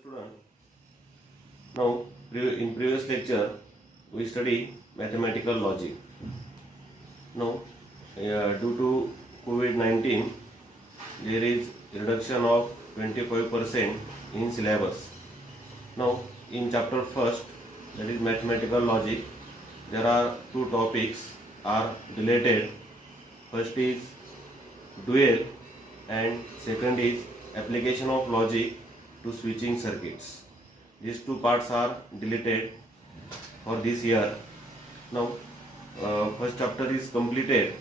student, now in previous lecture we study mathematical logic. Now due to COVID-19 there is reduction of 25% in syllabus. Now in chapter first, that is mathematical logic, there are two topics are deleted. First is dual and second is application of logic to switching circuits. These two parts are deleted for this year. Now first chapter is completed,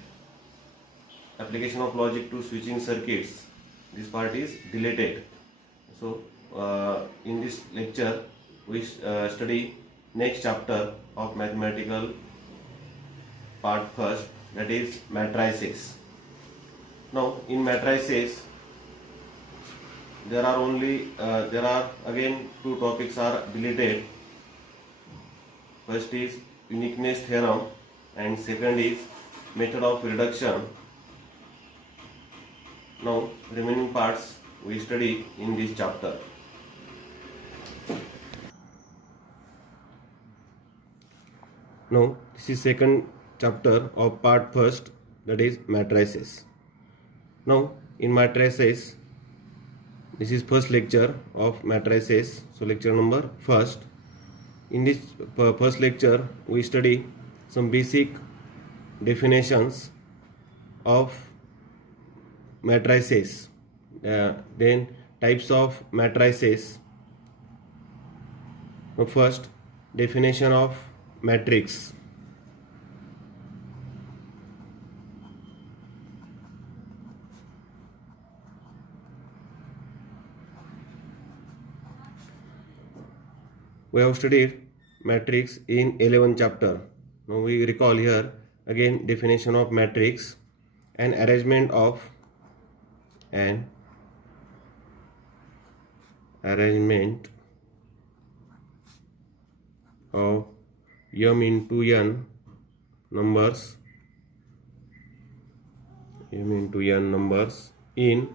application of logic to switching circuits. This part is deleted. So in this lecture we study next chapter of mathematical part first, that is matrices. Now in matrices there are again two topics are deleted. First is uniqueness theorem and second is method of reduction. Now remaining parts we study in this chapter. Now this is second chapter of part first, that is matrices. Now in matrices, this is first lecture of matrices, so lecture number first. In this first lecture we study some basic definitions of matrices, then types of matrices. First, definition of matrix. We have studied matrix in 11th chapter. Now we recall here again definition of matrix: an arrangement of M into n numbers in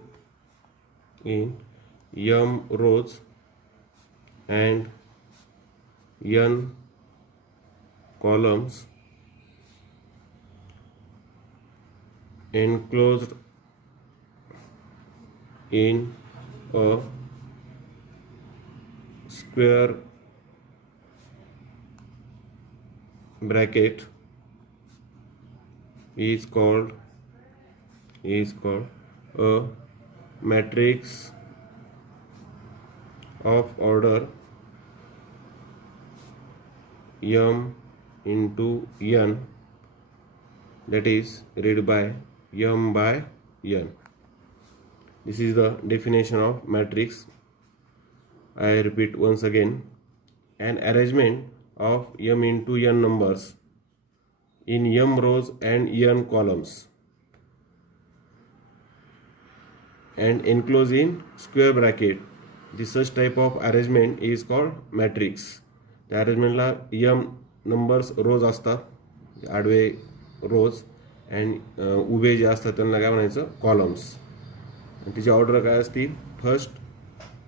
m rows and n columns enclosed in a square bracket is called a matrix of order m into n, that is read by m by n. This is the definition of matrix. I repeat once again: an arrangement of m into n numbers in m rows and n columns and enclosed in square bracket. This such type of arrangement is called matrix. त्या अरेंजमेंटला m numbers रोज असतात, आडवे रोज, and उभे जे असतात त्यांना काय म्हणायचं, columns. आणि तिची ऑर्डर काय असतील, first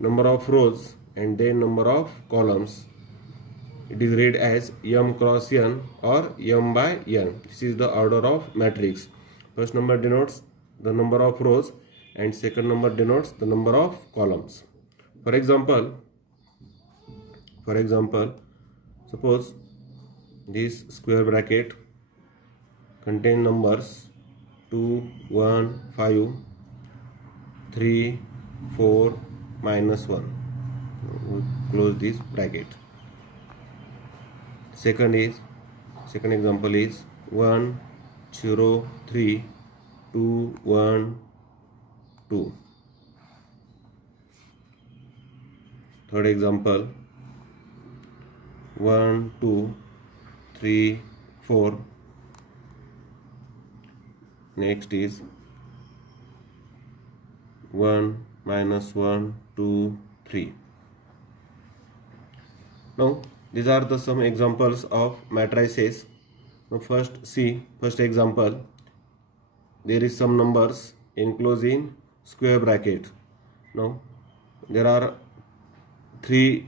number of rows and then number of columns. It is read as m cross n or m by n. This is the order of matrix. First number denotes the number of rows and second number denotes the number of columns. For example, suppose this square bracket contain numbers 2, 1, 5, 3, 4, -1. We close this bracket. Second example is 1, 0, 3, 2, 1, 2. Third example 1, 2, 3, 4. Next is 1, -1, 2, 3. Now these are the some examples of matrices. Now first example. There is some numbers enclosed in square bracket. Now there are 3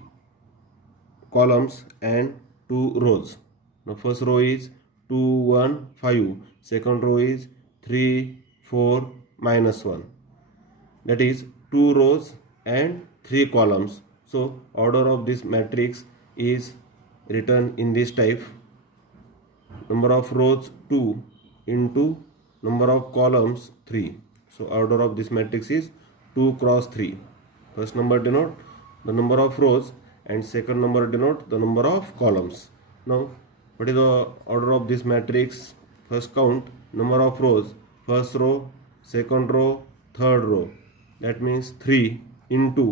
columns and 2 rows. Now first row is 2, 1, 5. Second row is 3, 4, -1. That is 2 rows and 3 columns. So order of this matrix is written in this type: number of rows 2 into number of columns 3. So order of this matrix is 2 cross 3. First number denote the number of rows and second number denote the number of columns. Now what is the order of this matrix? First count number of rows: first row, second row, third row. That means 3 into,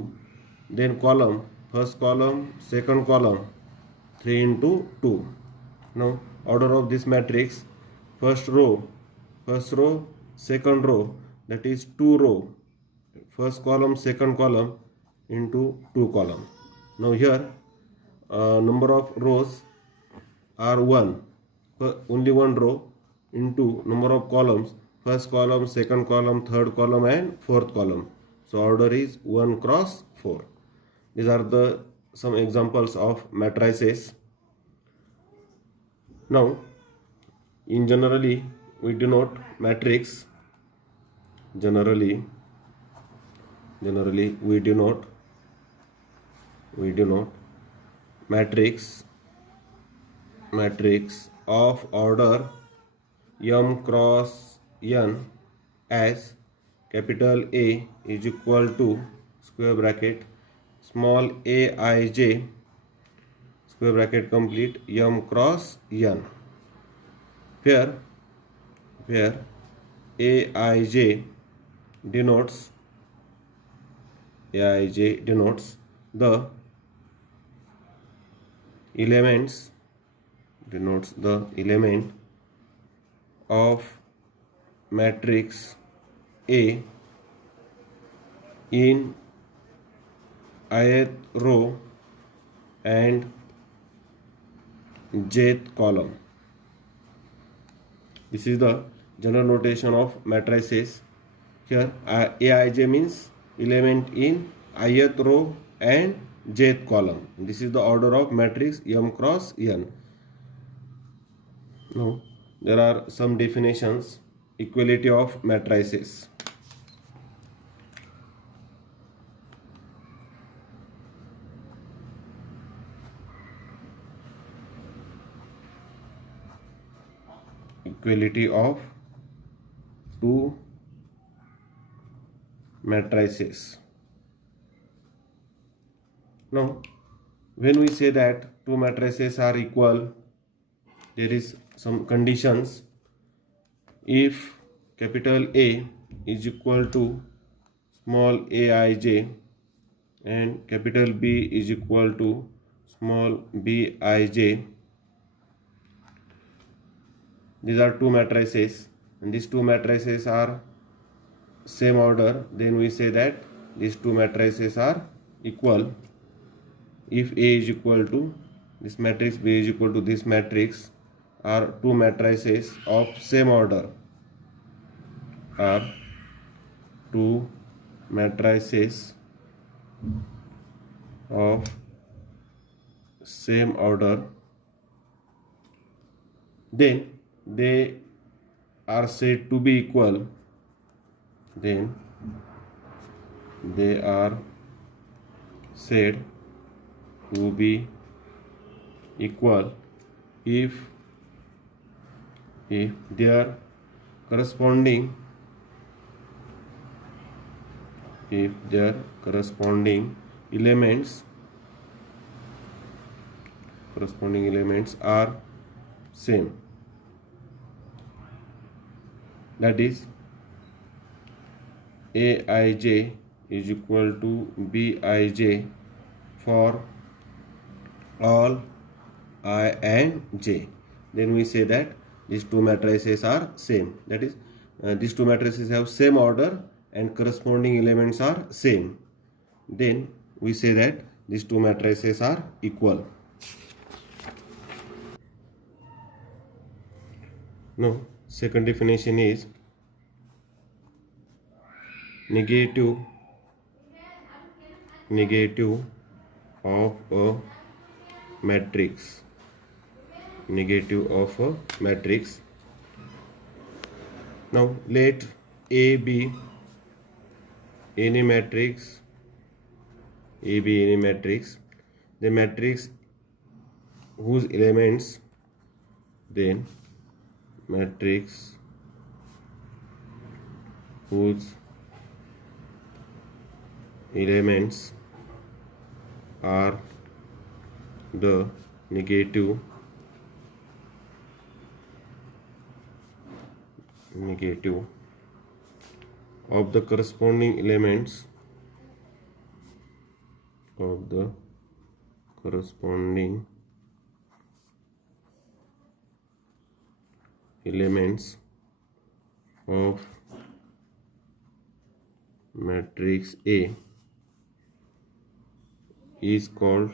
then column, first column, second column, 3 into 2. Now order of this matrix: first row, second row, that is 2 row, first column, second column into 2 column. Now here number of rows are 1, only 1 row, into number of columns: first column, second column, third column and fourth column. So order is 1 cross 4. These are the some examples of matrices. Now in generally we denote matrix, generally we denote matrix of order m cross n as capital A is equal to square bracket small aij square bracket complete m cross n, where aij denotes the elements, of matrix A in ith row and jth column. This is the general notation of matrices. Here aij means element in ith row and jth column. This is the order of matrix m cross n. Now there are some definitions. Equality of matrices. Equality of two matrices. Now when we say that two matrices are equal, there is some conditions. If capital A is equal to small aij and capital B is equal to small bij, these are two matrices and these two matrices are same order, then we say that these two matrices are equal. If A is equal to this matrix, B is equal to this matrix, are two matrices of same order, then they are said to be equal. If their corresponding elements are same. That is aij is equal to bij for all I and j. Then we say that these two matrices are same. That is these two matrices have same order and corresponding elements are same. Then we say that these two matrices are equal. Now second definition is negative of a matrix, negative of a matrix. Now let A be any matrix, the matrix whose elements, then matrix whose elements are the negative of the corresponding elements of the corresponding elements of matrix A is called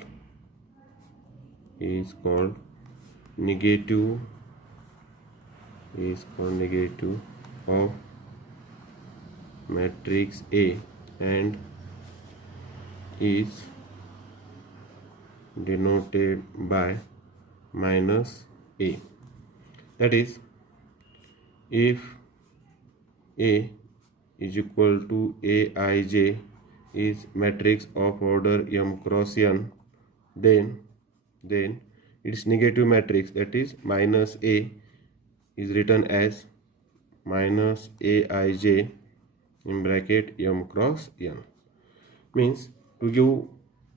negative of matrix A and is denoted by minus A. That is, if A is equal to Aij is matrix of order m cross n, then its negative matrix, that is minus A, is written as minus Aij in bracket m cross n. Means to give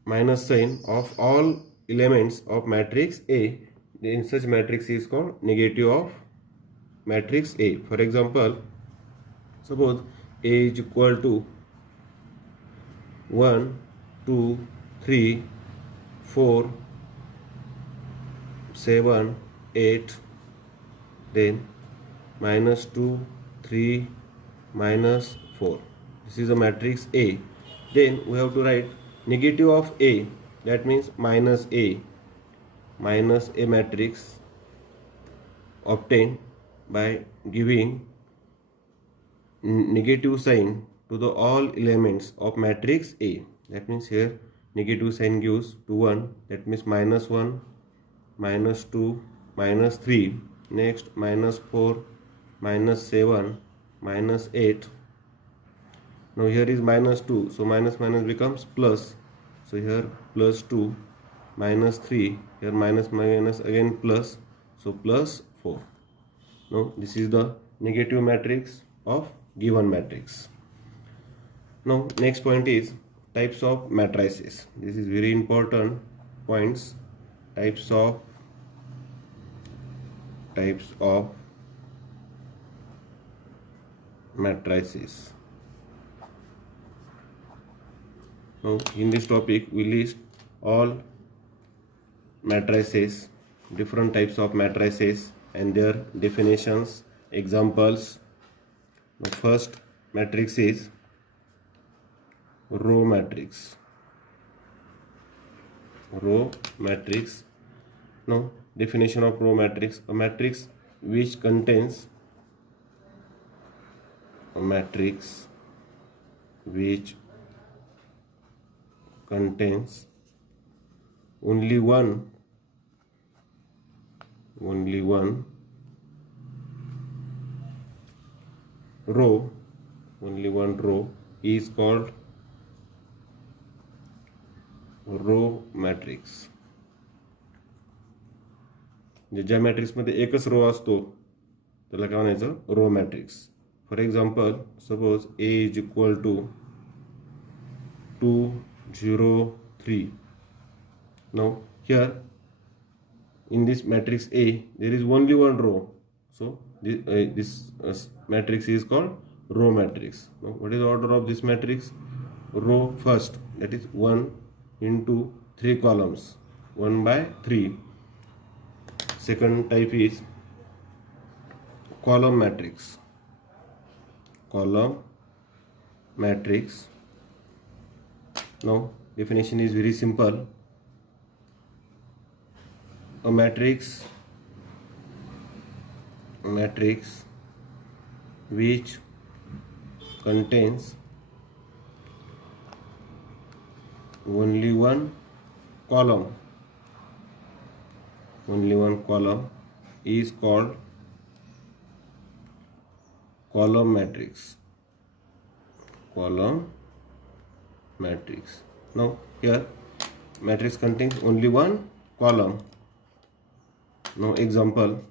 minus sign of all elements of matrix A, then such matrix is called negative of matrix A. For example, suppose A is equal to 1, 2, 3, 4, 7, 8, then minus 2, 3, minus 4. This is a matrix A. Then we have to write negative of A, that means minus A matrix obtained by giving negative sign to the all elements of matrix A. That means here negative sign gives to 1, that means minus 1, minus 2, minus 3, next minus 4, minus 7, minus 8. Now here is minus 2, so minus becomes plus. So here plus 2, minus 3, here minus again plus, so plus 4. Now this is the negative matrix of given matrix. Now next point is types of matrices. This is very important points. Types of matrices. Now in this topic we list all matrices, different types of matrices and their definitions, examples. The first matrix is row matrix. Now definition of row matrix: a matrix which contains only one row is called row matrix. ज्या matrix मध्ये एकच row असतो त्याला काय म्हणायचं, row matrix. For example, suppose A is equal to 2, 0, 3. Now here in this matrix A there is only one row, so this matrix is called row matrix. Now what is the order of this matrix? Row first, that is 1 into 3 columns, 1 by 3. Second type is column matrix. Now definition is very simple. A matrix which contains only one column, only one column is called column matrix. Column matrix. Now here matrix contains only one column. Now example.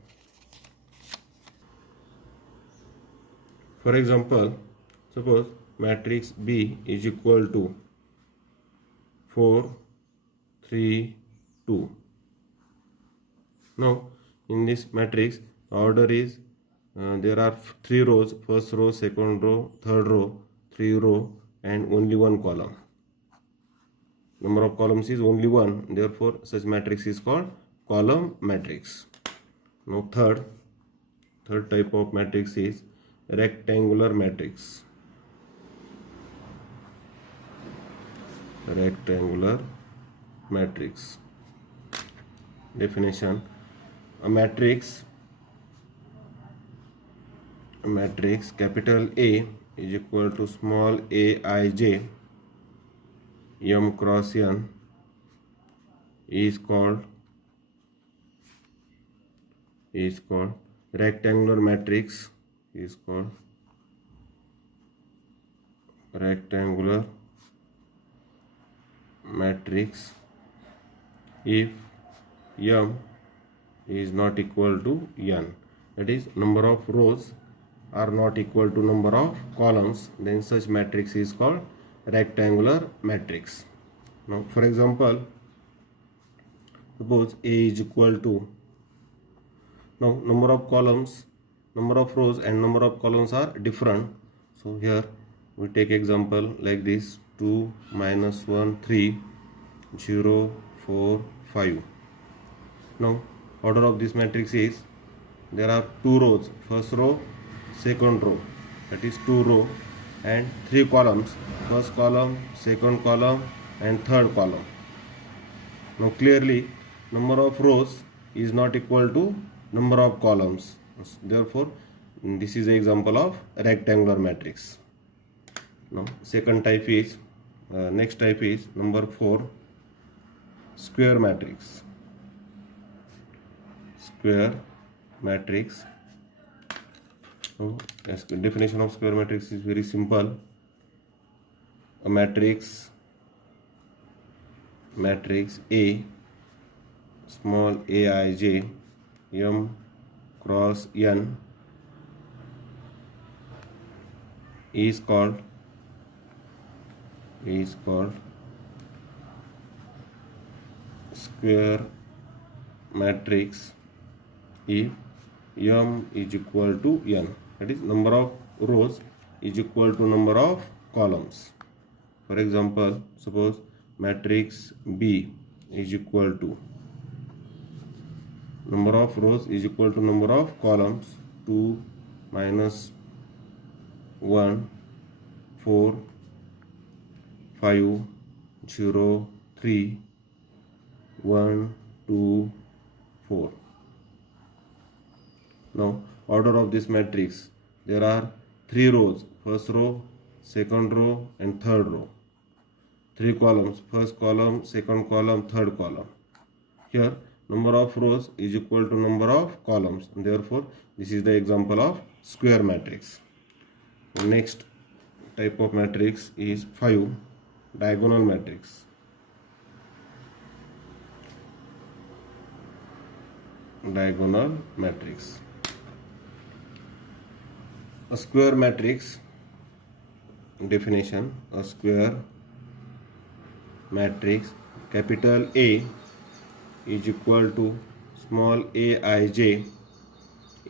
For example, suppose matrix B is equal to 4, 3, 2. Now in this matrix order is there are 3 rows, first row, second row, third row, 3 row and only one column. Number of columns is only one, therefore such matrix is called column matrix. Now third type of matrix is rectangular matrix. Rectangular matrix. Definition: a matrix capital A is equal to small aij m cross n is called rectangular matrix. Is called rectangular matrix if m is not equal to n, that is number of rows are not equal to number of columns, then such matrix is called rectangular matrix. Now for example, suppose A is equal to, now number of columns, number of rows and number of columns are different. So here we take example like this: 2, -1, 3, 0, 4, 5. Now order of this matrix is, there are 2 rows, first row, second row, that is 2 row, and 3 columns, first column, second column and third column. Now clearly number of rows is not equal to number of columns, therefore this is an example of rectangular matrix. Now second type is next type is number 4, square matrix. Square matrix. So yes, the definition of square matrix is very simple. A matrix A, small aij m cross n is called square matrix if m is equal to n, that is number of rows is equal to number of columns. For example, suppose matrix B is equal to, number of rows is equal to number of columns, 2, -1, 4, 5, 0, 3, 1, 2, 4. Now order of this matrix, there are 3 rows, first row, second row and third row, 3 columns, first column, second column, third column. Here number of rows is equal to number of columns, and therefore this is the example of square matrix. The next type of matrix is 5, diagonal matrix. Diagonal matrix. A square matrix definition: a square matrix capital A is equal to small aij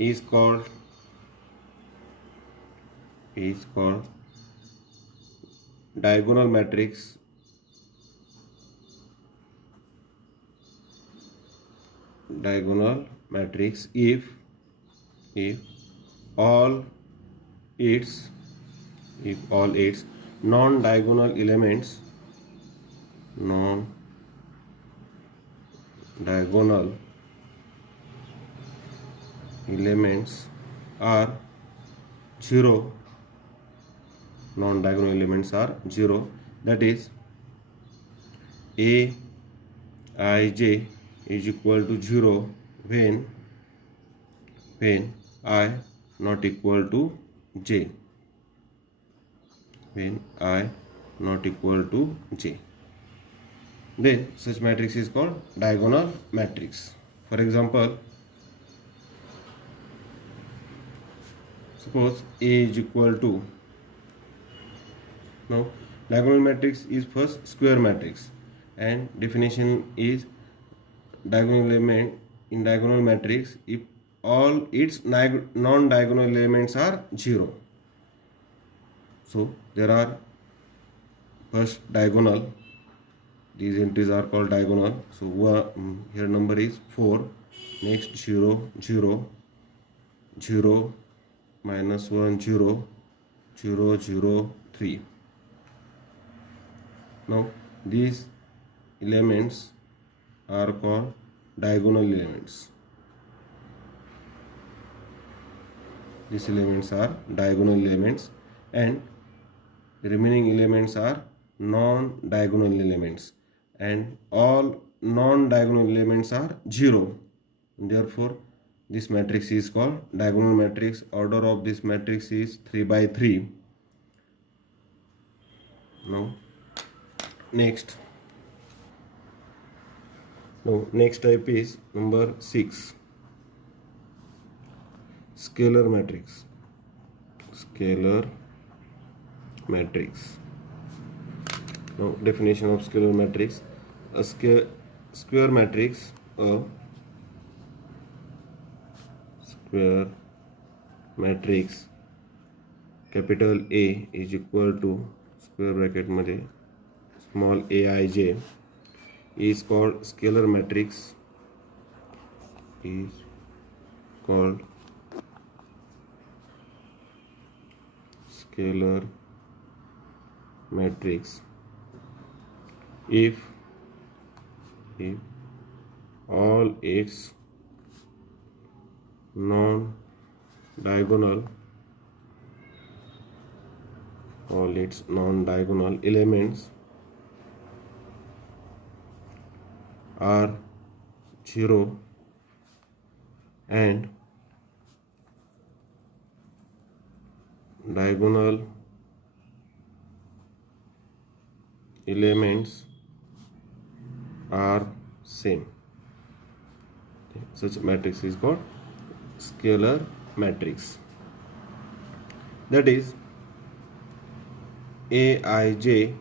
is called diagonal matrix. Diagonal matrix if all its non-diagonal elements are 0. Non-diagonal elements are 0, that is A, Ij is equal to 0 when I not equal to j, when I not equal to j, then such matrix is called diagonal matrix. For example, suppose A is equal to, now diagonal matrix is first square matrix, and definition is diagonal element in diagonal matrix if all its non-diagonal elements are 0. So there are first diagonal, these entries are called diagonal. So here number is 4, next 0 0 0 minus 1 0 0 0 3. Now these elements are called diagonal elements. These elements are diagonal elements, and the remaining elements are non-diagonal elements, and all non-diagonal elements are 0. Therefore this matrix is called diagonal matrix. Order of this matrix is 3 by 3. Now next type is number 6, scalar matrix. Scalar matrix. Now definition of scalar matrix: a square matrix, a square matrix capital A is equal to square bracket मध्ये small aij is called scalar matrix, is called scalar matrix if all its non-diagonal elements are 0 and diagonal elements are same. Such matrix is called scalar matrix. That is, Aij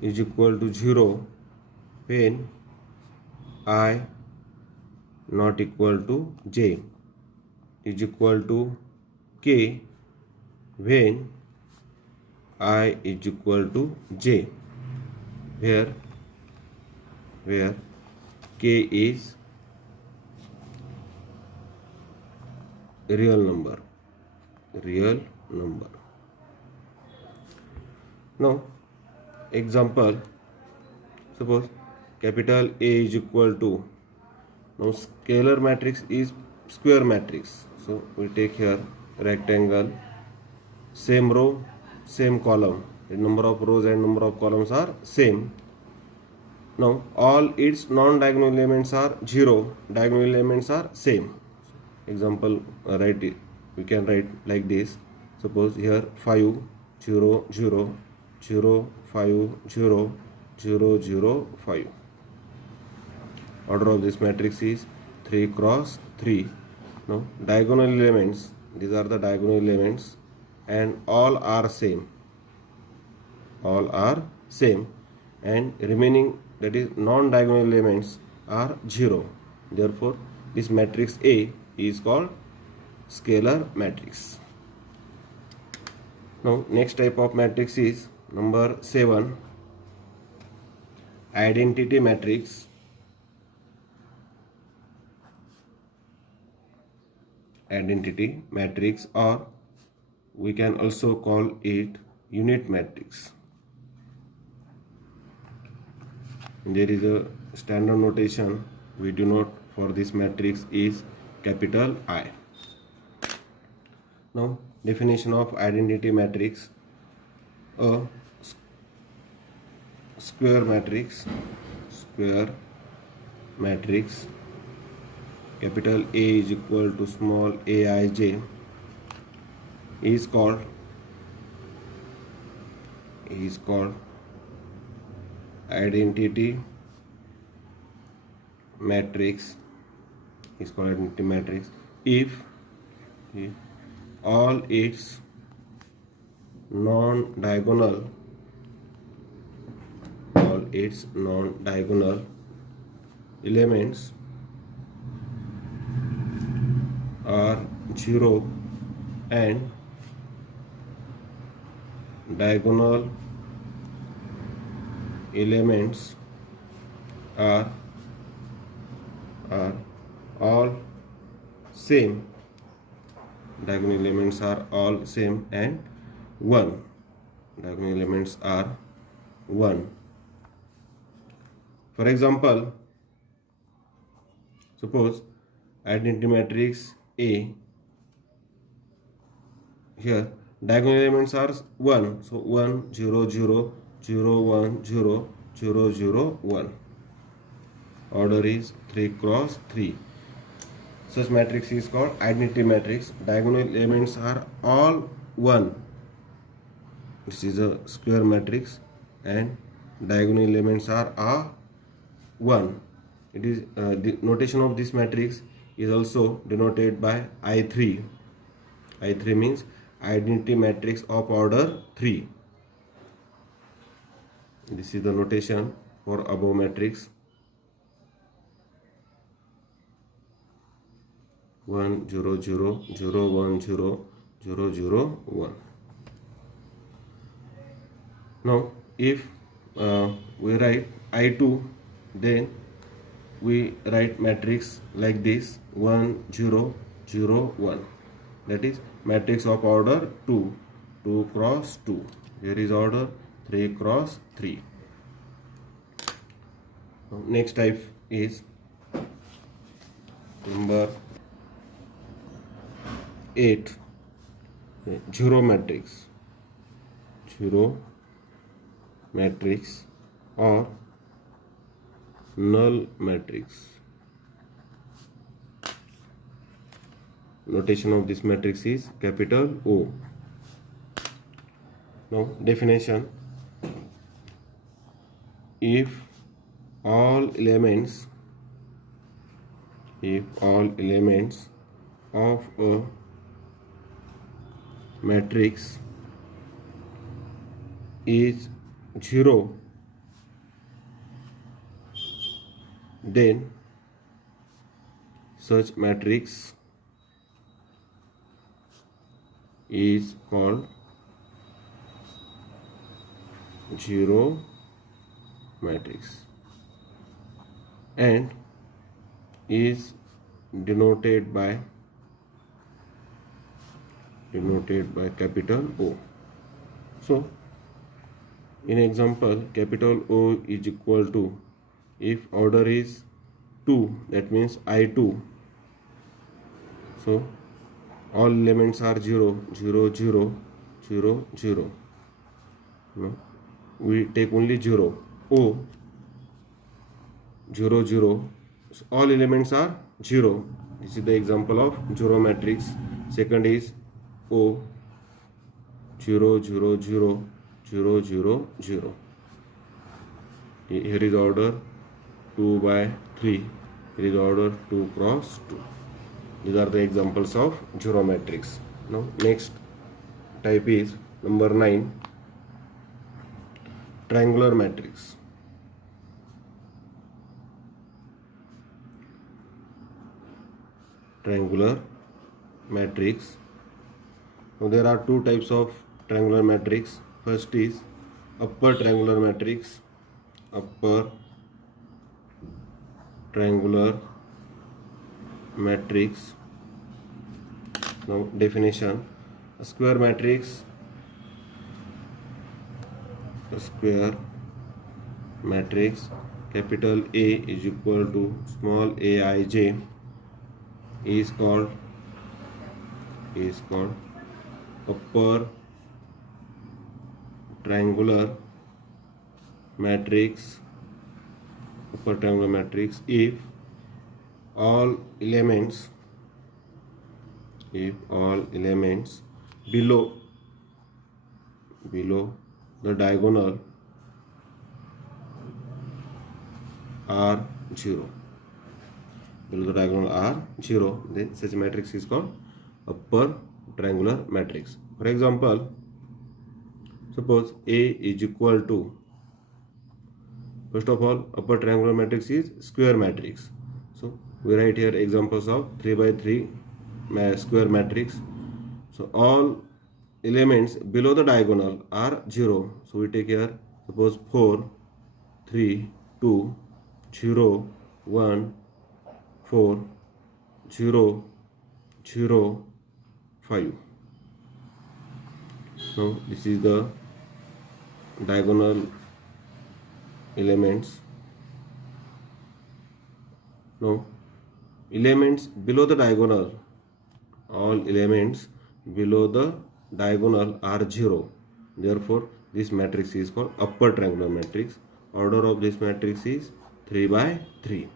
is equal to 0 when I not equal to j, is equal to k when I is equal to j, where k is real number. Now example, suppose capital A is equal to, now scalar matrix is square matrix, so we take here rectangle, same row same column, the number of rows and number of columns are same. Now all its non-diagonal elements are 0, diagonal elements are same. Example, we can write like this. Suppose here 5 0 0 0 5 0 0 0 5. Order of this matrix is 3 cross 3. Now diagonal elements, these are the diagonal elements, and all are same, and remaining, that is non-diagonal elements, are 0. Therefore this matrix A is called scalar matrix. Now next type of matrix is number 7, identity matrix. Identity matrix, or we can also call it unit matrix. There is a standard notation we denote for this matrix is capital I. Now definition of identity matrix: a square matrix square matrix. Capital A is equal to small aij is called identity matrix if all its non-diagonal elements are 0 and diagonal elements are all same. Diagonal elements are all same and 1. Diagonal elements are 1. For example, suppose identity matrix A, here diagonal elements are 1, so 1 0 0 0 1 0 0 0 1. Order is 3 cross 3. Such matrix is called identity matrix. Diagonal elements are all 1. This is a square matrix and diagonal elements are 1. It is the notation of this matrix is also denoted by I3. I3 means identity matrix of order 3. This is the notation for above matrix. 1 0 0 0 1 0 0 0 1. Now if we write I2, then we write matrix like this: 1 0 0 1. That is matrix of order 2, 2 cross 2. Here is order 3 cross 3. Next type is number 8, zero matrix. Zero matrix or null matrix. Notation of this matrix is capital O. Now definition: if all elements of a matrix is 0, then such matrix is called zero matrix and is denoted by capital O. So in example, capital O is equal to, if order is 2, that means I2, so all elements are 0 0 0 0 0. No, we take only 0. O 0 0, so all elements are 0. This is the example of zero matrix. Second is O 0 0 0 0 0 0. Here is order 2 by 3. Here is order 2 cross 2. These are the examples of zero matrix. Now next type is number 9, triangular matrix. Triangular matrix. Now there are two types of triangular matrix. First is upper triangular matrix. Upper triangular matrix. Now definition: a square matrix. A square matrix, capital A is equal to small aij is called upper triangular matrix upper triangular matrix if all elements below the diagonal are 0. Below the diagonal are 0, then such matrix is called upper triangular matrix. For example, suppose A is equal to, first of all, upper triangular matrix is square matrix. So we write here examples of 3 by 3 square matrix. So all elements below the diagonal are 0. So we take here, suppose 4, 3, 2, 0, 1, 4, 0, 0, 5. Now this is the diagonal elements. Now elements below the diagonal, all elements below the diagonal are 0. Therefore this matrix is called upper triangular matrix. Order of this matrix is 3 by 3.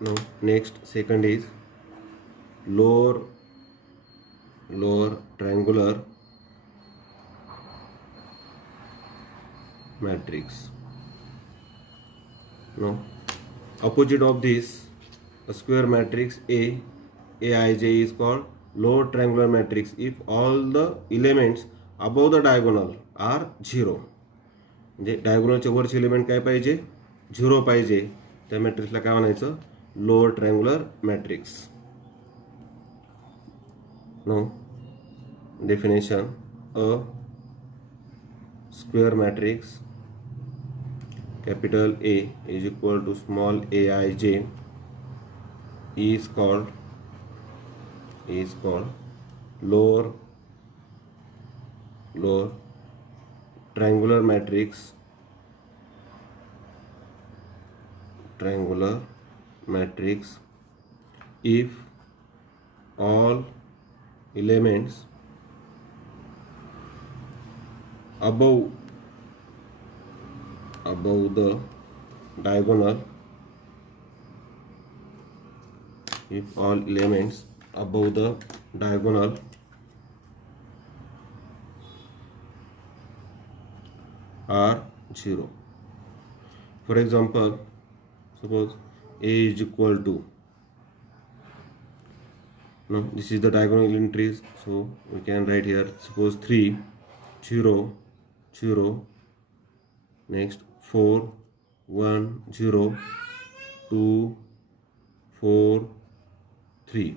Now next, second is lower triangular matrix. Now opposite of this, a square matrix Aij is called lower triangular matrix if all the elements above the diagonal are 0. म्हणजे डायगोनलच्या वरचे element काय पाहिजे, 0 पाहिजे. त्या मॅट्रिक्सला काय म्हणायचं, lower triangular matrix. No definition, a square matrix capital A is equal to small aij is called lower triangular matrix if all elements above the diagonal, if all elements above the diagonal are 0. For example, suppose A is equal to, no, this is the diagonal entries, so we can write here, suppose 3, 0, 0, next 4, 1, 0, 2, 4, 3.